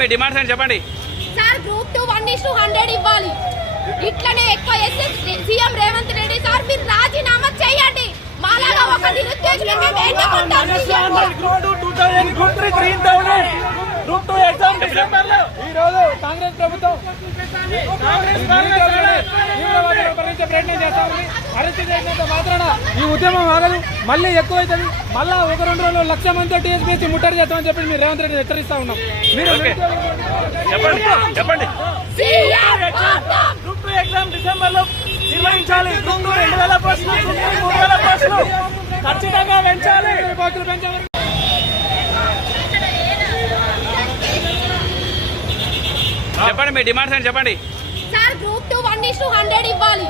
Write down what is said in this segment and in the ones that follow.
మీ demands అని చెప్పండి sir. Group 2 1:100 ఇవ్వాలి. ఇట్లనే ఎక్కువ చేస్తే సీఎం రేవంత్ రెడ్డి సార్ మీరు రాజీనామా చేయండి. మాలాగా ఒక నిరుద్యోగులు మేము ఏంటనుకుంటాం. గ్రూప్ 2 ఎగ్జామ్ డిసెంబర్ లో ఈ రోజు కాంగ్రెస్ ప్రభుత్వం ప్రయత్నం చేస్తామని అరెస్ట్ చేసినంత మాత్రాన ఈ ఉద్యమం ఆగదు, మళ్ళీ ఎక్కువైతుంది. మళ్ళా 1-2 రోజులు 1,00,000 మందితో టీఎస్పీసీ ముట్టడి చేస్తామని చెప్పి మీరు రేవంత్ రెడ్డి హెచ్చరిస్తా ఉన్నాం. మీరు చెప్పండి గ్రూప్ 2 ఎగ్జామ్ డిసెంబర్ లో నిర్వహించాలి. గ్రూప్ 2 2000 పోస్టులు 3000 పోస్టులు ఖచ్చితంగా పెంచాలి. చెప్పండి మీ డిమాండ్స్ అని చెప్పండి సార్. గ్రూప్ 2 1:100 ఇవ్వాలి.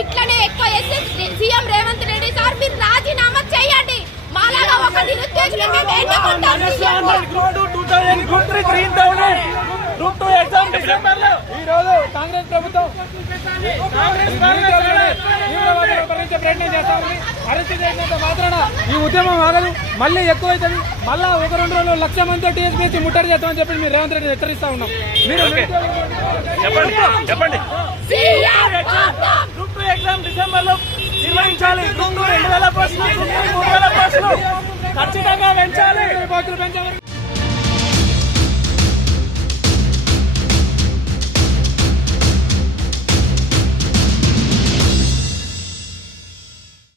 ఇట్లనే ఎక్కువ చేస్తే సీఎం రేవంత్ రెడ్డి సార్ మీరు రాజీనామా చేయండి. మాలాగా ఒక నిరుద్యోగులు మేము ఏంటనుకుంటాం. గ్రూప్ 3 గ్రూప్ 2 ఎగ్జామ్ డిసెంబర్ లో ఈ రోజు కాంగ్రెస్ ప్రభుత్వం ప్రయత్నం చేస్తామని అరెస్ట్ చేసినంత మాత్రాన ఈ ఉద్యమం ఆగదు, మళ్ళీ ఎక్కువైతుంది. మళ్ళా 1-2 రోజులు 1,00,000 మందితో టీఎస్పీసీ ముట్టడి చేస్తామని చెప్పి మీరు రేవంత్ రెడ్డి హెచ్చరిస్తా ఉన్నాం. మీరు చెప్పండి గ్రూప్ 2 ఎగ్జామ్ డిసెంబర్ లో నిర్వహించాలి. గ్రూప్ 2 2000 పోస్టులు 3000 పోస్టులు ఖచ్చితంగా పెంచాలి.